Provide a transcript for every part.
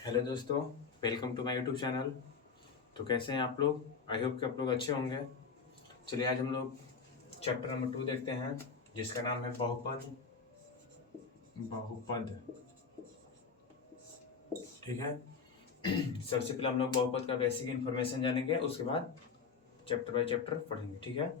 Hello दोस्तों, welcome to my YouTube channel. तो कैसे हैं आप लोग? आई होप कि आप लोग अच्छे होंगे। चलिए आज हम लोग चैप्टर नंबर 2 देखते हैं, जिसका नाम है बहुपद। बहुपद, ठीक है। सबसे पहले हम लोग बहुपद का बेसिक इन्फॉर्मेशन जानेंगे, उसके बाद चैप्टर बाय चैप्टर पढ़ेंगे, ठीक है।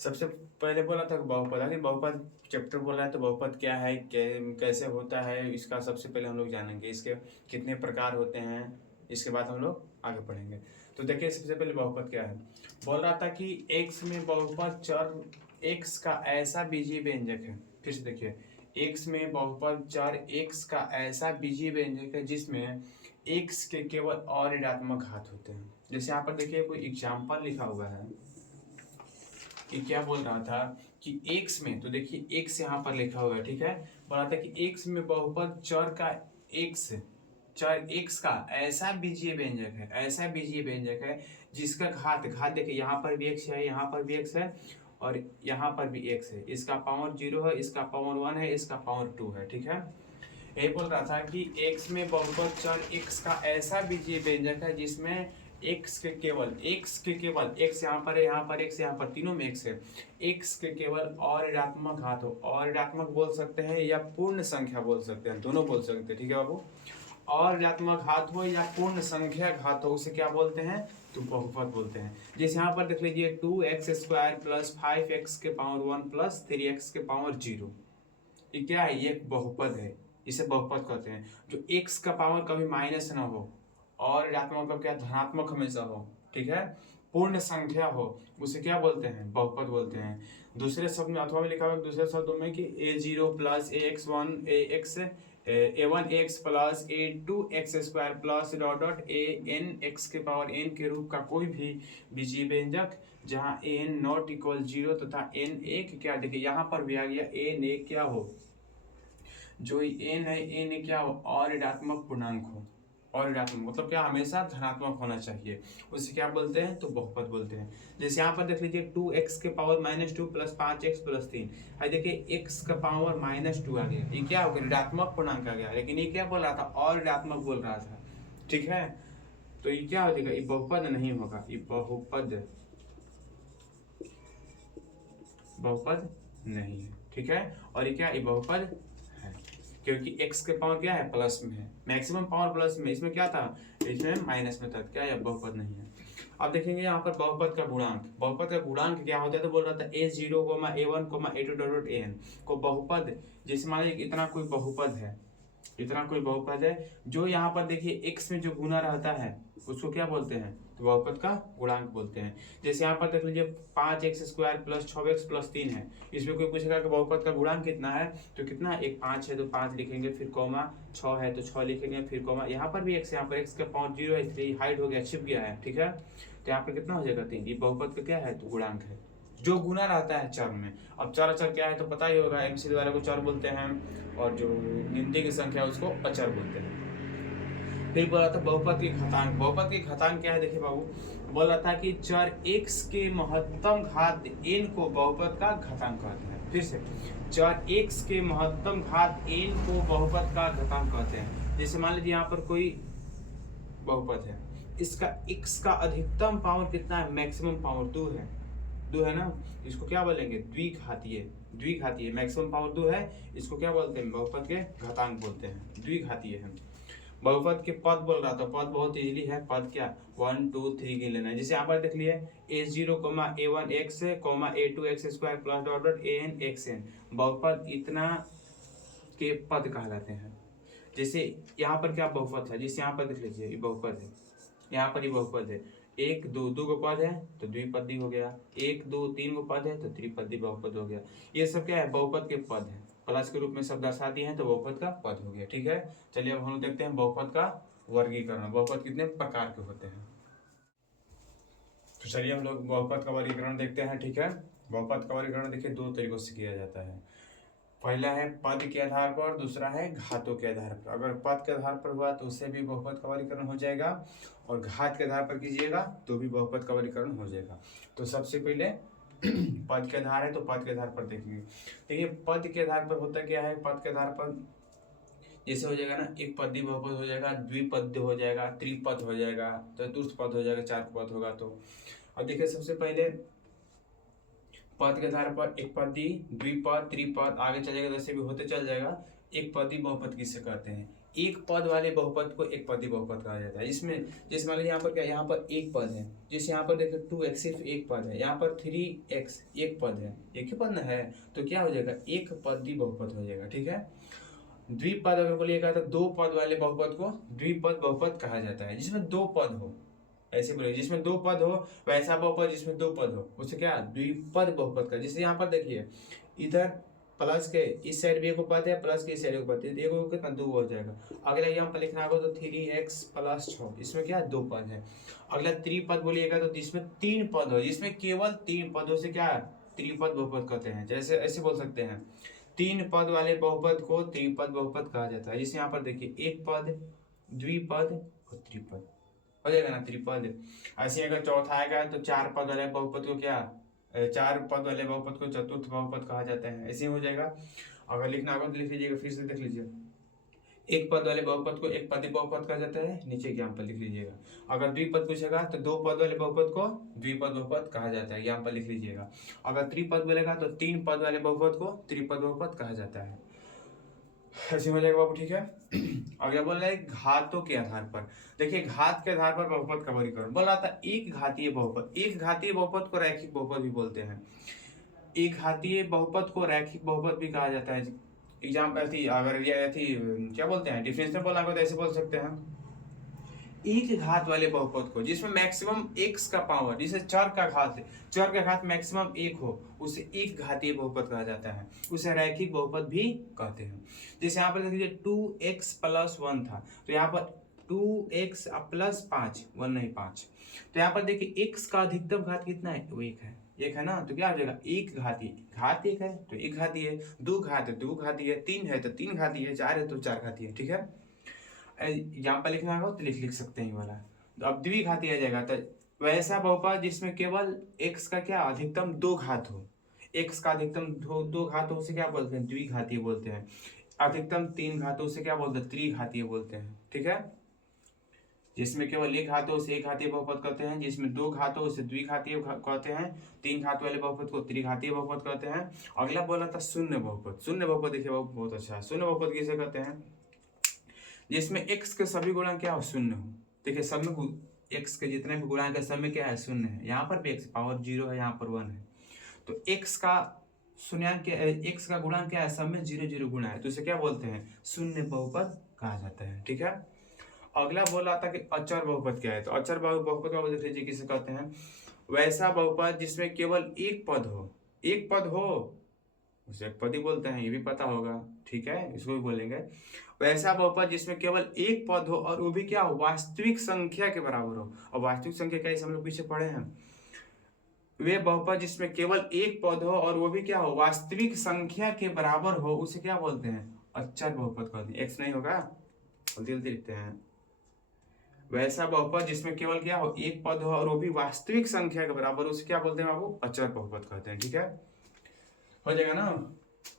सबसे पहले बोला था कि बहुपद, आगे बहुपद चैप्टर बोला है तो बहुपद क्या है, कैसे होता है, इसका सबसे पहले हम लोग जानेंगे। इसके कितने प्रकार होते हैं, इसके बाद हम लोग आगे पढ़ेंगे। तो देखिए सबसे पहले बहुपद क्या है। बोल रहा था कि x में बहुपद चर x का ऐसा बीजीय व्यंजक है। फिर से देखिए, x में बहुपद चर x का ऐसा बीजीय व्यंजक है जिसमें x के केवल और ऋणात्मक घात होते हैं। जैसे यहाँ पर देखिए कोई एग्जाम्पल लिखा हुआ है कि क्या बोल रहा था कि x में, तो देखिए x यहाँ पर लिखा हुआ है, ठीक है। बोल रहा था कि x में बहुपद चर x का ऐसा बीजीय व्यंजक है, ऐसा बीजीय व्यंजक है जिसका घात घात देखिए यहाँ पर भी x है, यहाँ पर भी x है और यहाँ पर भी x है। इसका पावर 0 है, इसका पावर 1 है, इसका पावर 2 है, ठीक है। यही बोल रहा था कि x में बहुपद चर x का ऐसा बीजीय व्यंजक है जिसमें x के केवल x यहाँ पर है, यहाँ पर x, यहाँ पर तीनों में x है, x के केवल और ऋणात्मक घात हो। और ऋणात्मक बोल सकते हैं या पूर्ण संख्या बोल सकते हैं, दोनों बोल सकते हैं, ठीक है बाबू। और ऋणात्मक घात हो या पूर्ण संख्या घात हो, उसे क्या बोलते हैं? तो बहुपद बोलते हैं। जैसे यहाँ पर देख लीजिए 2x² प्लस 5x के पावर 1 प्लस 3x के पावर 0, ये क्या है? ये एक बहुपद है, इसे बहुपद कहते हैं। जो x का पावर कभी माइनस ना हो और ऋणात्मक का क्या धनात्मक हमेशा हो, ठीक है, पूर्ण संख्या हो, उसे क्या बोलते हैं? बहुपद बोलते हैं। दूसरे शब्द में अथवा में लिखा हुआ है दूसरे शब्दों में कि a0 plus a1x plus a2x² plus dot dot an x के पावर n के रूप का कोई भी बीजीय व्यंजक जहाँ an नॉट इक्वल 0 तथा n एक क्या, देखिए यहाँ पर भी आ गया n एक क्या हो, जो n है n क्या हो, और ऋणात्मक पूर्णांक हो। और ऋणात्मक मतलब क्या? हमेशा धनात्मक होना चाहिए, उसे क्या बोलते हैं? तो बहुपद बोलते हैं। जैसे यहाँ पर देख लीजिए 2x के पावर -2 प्लस 5x प्लस 3, है देखिए x का पावर -2 आ गया, ये क्या हो गया? ऋणात्मक पूर्णांक आ गया, लेकिन ये क्या बोल रहा था? और ऋणात्मक बोल रहा था, ठीक है। तो ये क्या हो जाएगा? ये बहुपद नहीं होगा, ये बहुपद बहुपद नहीं है, ठीक है। और ये क्या? ये बहुपद है क्योंकि x के पावर क्या है? प्लस में है, मैक्सिमम पावर प्लस में, इसमें क्या था? इसमें माइनस में था, क्या? यह बहुपद नहीं है। अब देखेंगे यहाँ पर बहुपद का गुणांक। बहुपद का गुणांक क्या होता है? तो बोल रहा था a0, a1, a2 dot an को बहुपद, जैसे मान लीजिए इतना कोई बहुपद है, इतना कोई बहुपद है, जो यहाँ पर देखिए x में जो गुना रहता है उसको क्या बोलते हैं? तो बहुपद का गुणांक बोलते हैं। जैसे यहाँ पर देख लीजिए 5x² प्लस 6x प्लस 3 है, इसमें कोई पूछेगा कि बहुपद का गुणांक कितना है, तो कितना? एक 5 है तो 5 लिखेंगे, फिर कॉमा 6 है तो 6 लिखेंगे, फिर कॉमा, यहाँ पर भी x, यहाँ पर x का पावर 0 है इसलिए हाइड हो गया, छिप गया है, ठीक है। तो यहाँ पर कितना हो जाएगा? 3। ये बहुपद का क्या है? तो गुणांक है, जो गुना रहता है चर में। अब चर अचर क्या है तो पता ही होगा, एमसीडी वाले को चर बोलते हैं और जो गिनती की संख्या है उसको अचर बोलते हैं। फिर बोला था बहुपद की घातांक। बहुपद की घातांक क्या है? देखिए बाबू, बोल रहा था कि चर x के महत्तम घात n को बहुपद का घातांक कहते हैं। फिर से, चर x के महत्तम घात n को बहुपद का घातांक कहते हैं। जैसे मान लीजिए यहाँ पर कोई बहुपद है, इसका x का अधिकतम पावर कितना है? मैक्सिमम पावर 2 है, 2 है ना, इसको क्या बोलेंगे? द्विघातीय। द्विघातीय, मैक्सिमम पावर 2 है, इसको क्या बोलते हैं? बहुपद के घातांक बोलते हैं, द्विघातीय है। बहुपद के पद बोल रहा था, पद बहुत इजीली है। पद क्या? 1 2 3 गिन लेना है। जैसे यहाँ पर देख लिए a0, a1x, a2x² plus dot dot an xn, बहुपद इतना के पद कहलाते हैं। जैसे यहाँ पर क्या बहुपद है? जैसे यहाँ पर देख लीजिए ये बहुपद है, यहाँ पर ये बहुपद है, 1 2 2 को पद है तो द्विपदी हो गया, 1 2 3 को पद है तो त्रिपदी बहुपद हो गया। ये सब क्या है? बहुपद के पद है, प्लस के रूप में सब दर्शा दिए हैं तो बहुपद का पद हो गया, ठीक है। चलिए अब हम लोग देखते हैं बहुपद का वर्गीकरण। बहुपद कितने प्रकार के होते हैं, तो चलिए हम लोग बहुपद का वर्गीकरण देखते हैं, ठीक है। बहुपद का वर्गीकरण देखिए 2 तरीकों से किया जाता है। पहला है पद के आधार पर, दूसरा है घातों के आधार पर। अगर पद के आधार पर हुआ तो उससे भी बहुपद का वर्गीकरण हो जाएगा, और घात के आधार पर कीजिएगा तो भी बहुपद का वर्गीकरण हो जाएगा। तो सबसे पहले पद के आधार है तो पद के आधार पर देखेंगे। देखिए पद के आधार पर होता क्या है? पद के आधार पर जैसे हो जाएगा ना, एक पदी बहुपद हो जाएगा, द्विपद हो जाएगा, त्रिपद हो जाएगा, चतुर्थ पद हो जाएगा, चार पद होगा। तो अब देखिए सबसे पहले पद के आधार पर एक पदी, द्विपद, त्रिपद, आगे चलेगा जैसे भी होते चल जाएगा। एक पदी बहुपद किसे कहते हैं? एक पद वाले बहुपद को एक पदी बहुपद कहा जाता है। इसमें जैसे मान लीजिए यहाँ पर क्या, यहाँ पर एक पद है, जैसे यहाँ पर देखिए 2x सिर्फ एक पद है, यहाँ पर 3x एक पद है, एक ही पद ना है, तो क्या हो जाएगा, एक पदी बहुपद हो जाएगा। ठीक है। द्विपद अगर बोलिएगा तो दो पद वाले बहुपद को द्विपद बहुपद कहा जाता है, जिसमें दो पद हो। ऐसे बोलिए, जिसमें दो पद हो वैसा बहुपद जिसमें दो पद हो उसे क्या, द्विपद बहुपद का। जैसे यहाँ पर देखिए, इधर प्लस के इस साइड भी एक पद है, प्लस के इस साइड एक पद है, एक कितना, दो हो जाएगा। अगला यहाँ पर लिखना होगा तो 3x + 6, इसमें क्या, दो पद है। अगला त्रिपद बोलिएगा तो जिसमें तीन पद हो, जिसमें केवल तीन पदों से क्या, त्रिपद बहुपद कहते हैं। जैसे ऐसे बोल सकते हैं, तीन पद वाले बहुपद को त्रिपद बहुपद कहा जाता है। जैसे यहाँ पर देखिए, एक पद, द्विपद और त्रिपद हो जाएगा ना, त्रिपद। ऐसे अगर चौथा आएगा तो चार पद वाले बहुपद को क्या, चार पद वाले बहुपद को चतुर्थ बहुपद कहा जाता है। ऐसे ही हो जाएगा। अगर लिखना होगा तो लिख लीजिएगा, फिर से देख लीजिए, एक पद वाले बहुपद को एक पदी बहुपद कहा जाता है, नीचे यहाँ पर लिख लीजिएगा। अगर द्विपद पूछेगा तो दो पद वाले बहुपद को द्विपद बहुपद कहा जाता है, यहाँ पर लिख लीजिएगा। अगर त्रिपद बोलेगा तो तीन पद वाले बहुपद को त्रिपद बहुपद कहा जाता है। ऐसे हो जाएगा बाबू। ठीक है। अगला बोल रहा है घातों के आधार पर। देखिए, घात के आधार पर बहुपद का वर्गीकरण बोल रहा था। एक घातीय बहुपद, एक घातीय बहुपद को रैखिक बहुपद भी बोलते हैं। एक घातीय बहुपद को रैखिक बहुपद भी कहा जाता है। एग्जाम अगर ये क्या बोलते हैं, डिफरेंशियल बोलना हो तो ऐसे बोल सकते हैं, एक घात वाले बहुपद को जिसमें मैक्सिमम x का पावर, जिसे चर का घात है, चर का घात मैक्सिमम एक हो, उसे एक घातीय बहुपद कहा जाता है, उसे रैखिक बहुपद भी कहते हैं। जैसे यहाँ पर देखिए 2x + 1 था, तो यहाँ पर 2x + 5, 1 नहीं 5, तो यहाँ पर देखिए x का अधिकतम घात कितना है, वो एक है, एक है ना, तो क्या हो जाएगा, एक घातीय, घात एक है तो एक घातीय है, दो घात है दो घातीय है, तीन है तो तीन घातीय है, चार है तो चार घातीय है। ठीक है। यहाँ पर लिखना होगा तो लिख सकते हैं वाला। तो अब द्विघाती आ जाएगा, तो वैसा बहुपद जिसमें केवल x का क्या, अधिकतम दो घात हो, x का अधिकतम दो घात हो उसे क्या बोलते हैं, द्विघातीय बोलते हैं। अधिकतम तीन घात हो उसे क्या बोलते हैं, त्रिघातीय बोलते हैं। ठीक है। जिसमें केवल एक घात हो उसे एक घातीय बहुपद कहते हैं, जिसमें दो घात हो उसे द्विघातीय कहते हैं, तीन घात वाले बहुपद को त्रिघातीय बहुपद कहते हैं। अगला बोला था शून्य बहुपद। शून्य बहुपद देखिए बहुत अच्छा है। शून्य बहुपद किसे कहते हैं, जिसमें x के सभी गुणांक क्या हो, शून्य हो। देखिए सब में x के जितने भी गुणांक है सब में क्या है, शून्य है। यहाँ पर भी x पावर 0 है, यहाँ पर 1 है, तो x का शून्यांक क्या है, x का गुणांक क्या है, सब में 0 0 गुणा है, तो इसे क्या बोलते हैं, शून्य बहुपद कहा जाता है। ठीक है। अगला बोल रहा था कि अचर बहुपद क्या है, तो अचर बहुपद का देख लीजिए किसे कहते हैं, वैसा बहुपद जिसमें केवल एक पद हो, एक पद हो उसे एक पद ही बोलते हैं, ये भी पता होगा। ठीक है, इसको भी बोलेंगे। वैसा बहुपद जिसमें केवल एक पद हो और वो भी क्या हो, वास्तविक संख्या के बराबर हो। और वास्तविक संख्या क्या, हम लोग पीछे पढ़े हैं, वे बहुपद जिसमें केवल एक पद हो और वो भी क्या हो, वास्तविक संख्या के बराबर हो, उसे क्या बोलते हैं, अचर बहुपद कहते हैं। एक्स नहीं होगा, जल्दी जल्दी लिखते हैं। वैसा बहुपद जिसमें केवल क्या हो, एक पद हो और वो भी वास्तविक संख्या के बराबर, उसे क्या बोलते हैं बाबू, अचर बहुपद कहते हैं। ठीक है, हो जाएगा ना।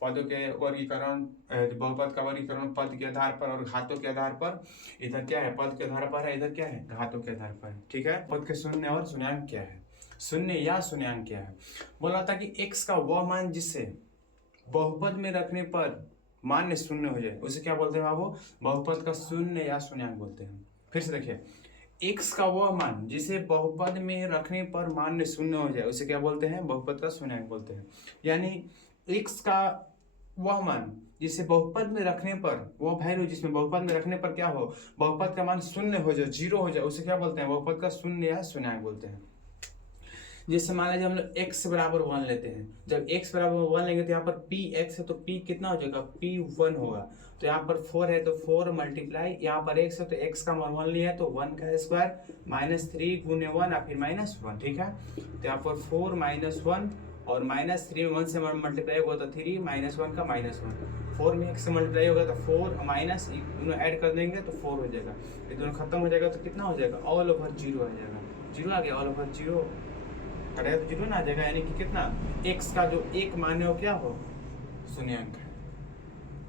पदों के वर्गीकरण, बहुपद का वर्गीकरण पद के आधार पर और घातों के आधार पर। इधर क्या है, पद के आधार पर है, इधर क्या है, घातों के आधार पर है। ठीक है। पद के शून्य और शून्याङ्क क्या है, शून्य या शून्याङ्क क्या है, बोला था कि x का वह मान जिसे बहुपद में रखने पर मान्य शून्य हो जाए उसे क्या बोलते हैं बाबू, बहुपद का शून्य या शून्याङ्क बोलते हैं। फिर से देखिए, x का वह मान जिसे बहुपद में रखने पर मान्य शून्य हो जाए उसे क्या बोलते हैं, बहुपद का शून्याङ्क बोलते हैं। यानी x का वह मान जिसे बहुपद में रखने पर, वह वैल्यू जिसमें बहुपद में रखने पर क्या हो, बहुपद का मान शून्य हो जाए, 0 हो जाए, उसे क्या बोलते हैं, बहुपद का शून्य या शून्याङ्क बोलते हैं। जैसे मान लीजिए हम लोग x बराबर 1 लेते हैं, जब x बराबर 1 लेंगे तो यहाँ पर px है तो p कितना हो जाएगा, p1 होगा। तो यहाँ पर 4 है तो 4 मल्टीप्लाई, यहाँ पर x है तो x का मान 1 लिया है तो 1 का स्क्वायर -3 गुने 1 और फिर -1। ठीक है। तो यहाँ पर 4 -1 और -3 में 1 से मल्टीप्लाई होगा तो 3 -1 का -1, 4 में 1 से मल्टीप्लाई होगा तो 4 माइनस, दोनों ऐड कर देंगे तो 4 हो जाएगा। ये दोनों खत्म हो जाएगा तो कितना हो जाएगा, ऑल ओवर 0 आ जाएगा। 0 आ गया, ऑल ओवर 0 करेगा तो 0 ना आ जाएगा। यानी कि कितना, x का जो एक मान है वो क्या हो, शून्याङ्क है।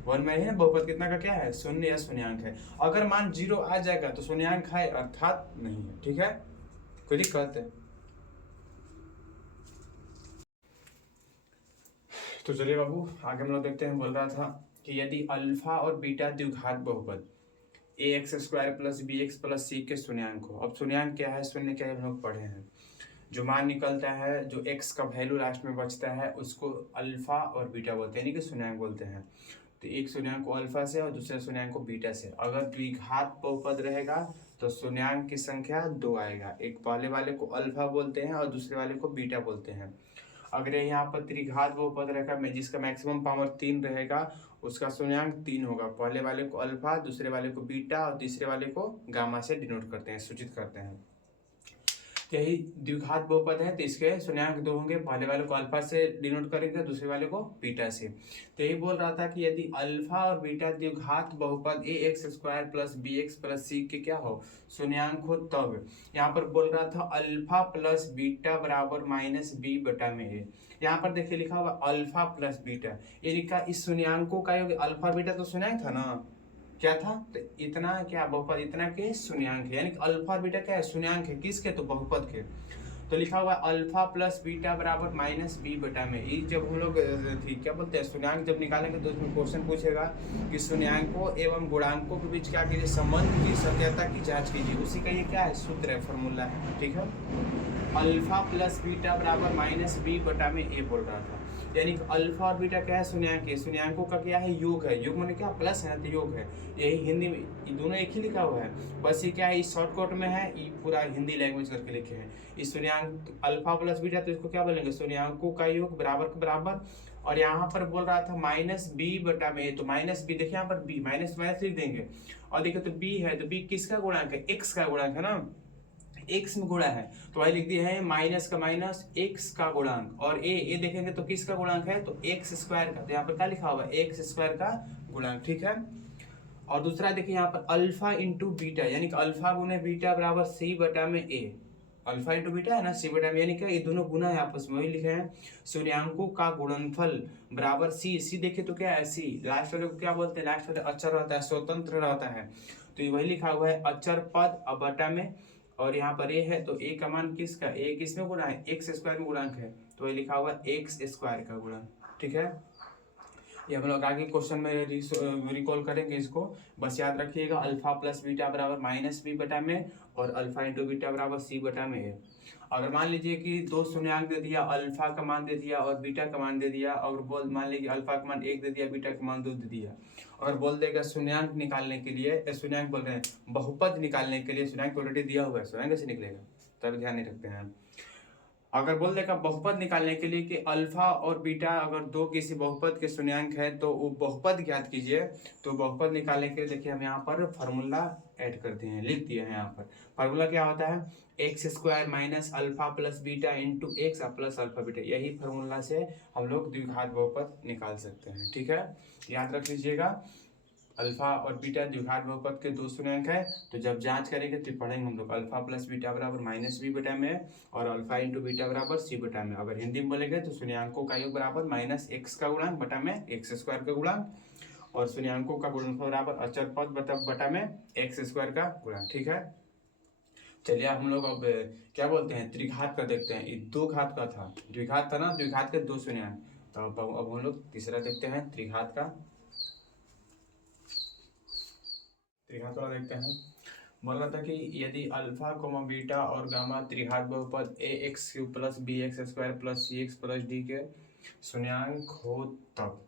1 में है बहुपद कितना का क्या है, शून्य या शून्यंक है। अगर मान 0 आ जाएगा तो शून्यंक है अर्थात नहीं है। ठीक है, कोई दिक्कत है? तो चलिए बाबू आगे हम लोग देखते हैं। बोल रहा था कि यदि अल्फा और बीटा द्विघात बहुपद ax² plus bx plus c के शून्यंक हो। अब शून्यंक क्या है, शून्य क्या है, हम लोग पढ़े हैं। जो मान निकलता है, जो x का वैल्यू लास्ट में बचता है, उसको अल्फा और बीटा बोलते हैं, यानी कि शून्यंक बोलते हैं। तो एक शून्यंक को अल्फा से और दूसरे शून्यंक को बीटा से। अगर द्विघात बहुपद रहेगा तो शून्यंक की संख्या 2 आएगा। एक पहले वाले को अल्फा बोलते हैं और दूसरे वाले को बीटा बोलते हैं। अगर यहाँ पर त्रिघात बहुपद रहेगा में जिसका मैक्सिमम पावर 3 रहेगा, उसका शून्यंक 3 होगा। पहले वाले को अल्फा, दूसरे वाले को बीटा और तीसरे वाले को गामा से डिनोट करते हैं, सूचित करते हैं। यही द्विघात बहुपद है तो इसके शून्यंक 2 होंगे। पहले वाले को अल्फा से डिनोट करेंगे, दूसरे वाले को बीटा से। तो यही बोल रहा था कि यदि अल्फा और बीटा द्विघात बहुपद ax² plus bx plus c के क्या हो, शून्यंक हो, तब यहाँ पर बोल रहा था अल्फा प्लस बीटा बराबर माइनस b बटा में a। यहाँ पर देखिए लिखा हुआ अल्फा प्लस बीटा, ये लिखा इस शून्यंकों का योग। अल्फा बीटा तो शून्यंक था ना, क्या था, तो इतना क्या बहुपद, इतना के शून्यंक है, यानी कि अल्फा और बीटा क्या है, शून्यंक है, किसके, तो बहुपद के। तो लिखा हुआ अल्फा प्लस बीटा बराबर माइनस बी बटा में। ये जब हम लोग क्या बोलते हैं, शून्यंक जब निकालेंगे तो उसमें क्वेश्चन पूछेगा कि शून्यंकों एवं गुणांकों के बीच क्या कीजिए, संबंध की सत्यता की जांच कीजिए। उसी का ये क्या है, सूत्र है, फॉर्मूला है। ठीक है, अल्फा प्लस बीटा बराबर माइनस बी बटा में ए बोल रहा था, यानी कि अल्फा और बीटा क्या है, शून्यंक है। शून्यंकों का क्या है, योग है। योग माने क्या, प्लस है तो योग है। यही हिंदी में ये दोनों एक ही लिखा हुआ है, बस ये क्या है, इस शॉर्टकट में है, ये पूरा हिंदी लैंग्वेज करके लिखे हैं। इस शून्यंक अल्फा प्लस बीटा, तो इसको क्या बोलेंगे, शून्यंकों का योग बराबर के बराबर। और यहाँ पर बोल रहा था माइनस बी बटा में, तो माइनस बी, देखिए यहाँ पर बी माइनस माइनस लिख देंगे। और देखिए तो बी है, तो बी किसका गुणांक है, एक्स का गुणांक है ना, एक्स में गुणा है, तो वही लिख दिया है माइनस का माइनस एक्स का गुणांक। और ए देखेंगे तो किसका गुणांक है, तो एक्स स्क्वायर का। तो यहाँ पर क्या लिखा हुआ है, एक्स स्क्वायर का गुणांक। ठीक है, और दूसरा देखिए यहाँ पर अल्फा इंटू बीटा, यानी कि अल्फा गुने बीटा बराबर सी बटा में ए। अल्फा इंटू बीटा है ना, सी बटा में, यानी क्या ये दोनों गुना है आपस में, वही लिखे हैं। शून्यंकों का गुणनफल बराबर सी। सी देखे तो क्या है, सी लास्ट वाले को क्या बोलते हैं, लास्ट वाले अचर रहता है, स्वतंत्र रहता है, तो ये वही लिखा हुआ है अचर पद अब बटा में। और यहाँ पर ए है तो ए का मान किसका, ए किस में गुणा है, एक्स स्क्वायर में गुणांक है, तो ये लिखा हुआ है एक्स स्क्वायर का गुणांक। ठीक है, ये हम लोग आगे क्वेश्चन में रिकॉल करेंगे इसको, बस याद रखिएगा अल्फा प्लस बीटा बराबर माइनस बी बटा में और अल्फा इंटू बीटा बराबर सी बटा में है। अगर मान लीजिए कि दो शून्यंक दे दिया, अल्फा का मान दे दिया और बीटा का मान दे दिया, और बोल मान लीजिए अल्फा का मान 1 दे दिया, बीटा का मान 2 दे दिया, और बोल देगा शून्यंक निकालने के लिए, शून्यंक बोल रहे हैं बहुपद निकालने के लिए, शून्यंक ऑलरेडी दिया हुआ है, शून्यंक कैसे निकलेगा, तब ध्यान नहीं रखते हैं। अगर बोल देगा बहुपद निकालने के लिए कि अल्फा और बीटा अगर दो किसी बहुपद के शून्यंक है तो वो बहुपद ज्ञात कीजिए, तो बहुपद निकालने के लिए देखिए हम यहाँ पर फॉर्मूला ऐड करते हैं, लिख दिए हैं यहाँ पर। फॉर्मूला क्या होता है, x square minus alpha plus beta into x plus alpha beta. यही फॉर्मूला से हम लोग द्विघात बहुपद निकाल सकते हैं। ठीक है, याद रख लीजिएगा, अल्फा और बीटा द्विघात बहुपद के दो शून्यंक है, तो जब जांच करेंगे तो पढ़ेंगे हम लोग अल्फा प्लस बीटा बराबर माइनस बी बटा में और अल्फा इंटू बीटा बराबर सी बटा में। अगर हिंदी में बोलेंगे तो शून्यंकों का योग बराबर माइनस एक्स का गुणांक बटा में एक्स स्क्वायर का गुणांक और शून्यंकों का गुणनफल बराबर अचर पद बटा में एक्स स्क्वायर का गुणांक। ठीक है, चलिए हम लोग अब क्या बोलते हैं, त्रिघात का देखते हैं। ये दो घात का था, द्विघात था ना, द्विघात के दो शून्यंक, तो अब हम लोग तीसरा देखते हैं, त्रिघात का। त्रिघात वाला देखते हैं। बोल रहा था कि यदि अल्फा कोमा बीटा और गामा त्रिघात बहुपद a x cube plus b x square plus c x plus d के शून्यंक हो, तब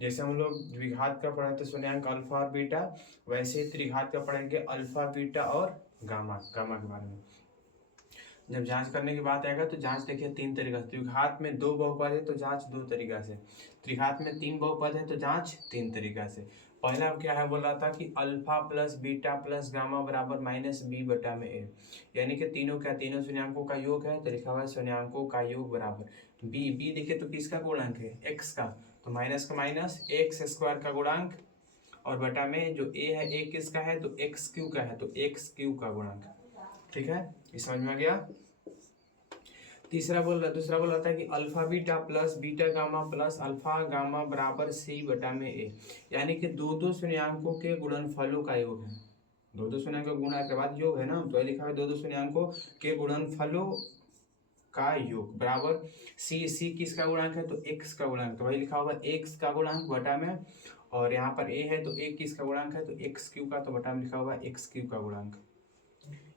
जैसे हम लोग द्विघात का पढ़े थे शून्यंक अल्फा और बीटा, वैसे ही त्रिघात का पढ़ेंगे अल्फा बीटा और गामा के बारे में। जब जांच करने की बात आएगा तो जांच देखिए 3 तरीका से। द्विघात में 2 बहुपद है तो जांच 2 तरीका से, त्रिघात में 3 बहुपद है तो जांच 3 तरीका से। पहला क्या है, बोला था कि alpha plus beta plus gamma बराबर माइनस बी बटा में ए, यानी कि तीनों क्या, तीनों शून्यंकों का योग है, तो लिखा हुआ है शून्यंकों का योग बराबर बी देखिए तो किसका गुणांक है, एक्स का, तो माइनस का माइनस एक्स स्क्वायर का गुणांक और बटा में जो ए है, ए किसका है, तो एक्स क्यू का है, तो एक्स क्यू का गुणांक। ठीक है, इस समझ में आ गया। दूसरा बोल रहा था कि alpha beta plus beta gamma plus alpha gamma बराबर सी बटा में ए, यानी कि दो शून्यंकों के गुणनफलों का योग है। दो शून्यंकों गुणा के बाद योग है ना, तो लिखा है दो शून्यंकों के गुणनफलों का योग बराबर सी किसका गुणांक है, तो एक्स का गुणांक, तो वही लिखा होगा एक्स का गुणांक बटा में, और यहाँ पर ए है तो ए किसका गुणांक है, तो एक्स क्यू का, तो बटा में लिखा होगा एक्स क्यू का गुणांक।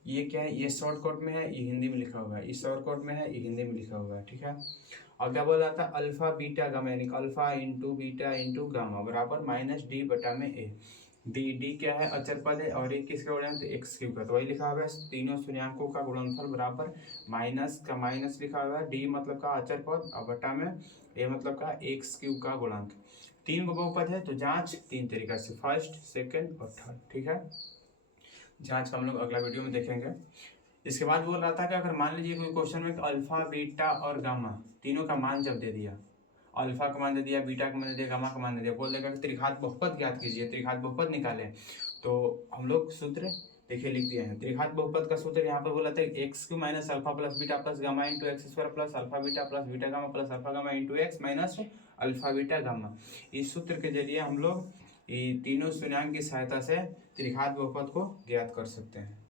ये क्या है, ये शॉर्टकट में है, ये हिंदी में लिखा हुआ है, ये शॉर्टकट में है, ये हिंदी में लिखा हुआ है, ठीक है। और क्या बोल रहा था, अल्फा बीटा गामा यानी alpha into beta into gamma बराबर माइनस डी बटा में ए। डी क्या है, अचर पद है, और ये किसका गुणन, तो एक्स क्यू का, तो वही लिखा हुआ है तीनों शून्यंकों का गुणनफल बराबर माइनस का माइनस लिखा हुआ है, डी मतलब का अचर पद और बटा में ए मतलब का एक्स क्यू का गुणांक। तीन गो बहुपद है तो जांच तीन तरीका से, फर्स्ट सेकंड और थर्ड, ठीक है। जांच का हम लोग अगला वीडियो में देखेंगे। इसके बाद बोल रहा था कि अगर मान लीजिए कोई क्वेश्चन में अल्फा बीटा और गामा तीनों का मान जब दे दिया, अल्फा का मान दे दिया, बीटा का मान दे दिया, गामा का मान दे दिया, बोल देगा कि त्रिघात बहुपद ज्ञात कीजिए, त्रिघात बहुपद निकालें। तो हम लोग सूत्र देखिए लिख दिए हैं। त्रिघात बहुपद का सूत्र यहाँ पर बोला था x Q minus alpha plus beta plus gamma into x square plus alpha beta plus beta gamma plus alpha gamma into x minus alpha beta gamma. इस सूत्र के जरिए हम लोग ये तीनों शून्यंक की सहायता से त्रिघात बहुपद को ज्ञात कर सकते हैं।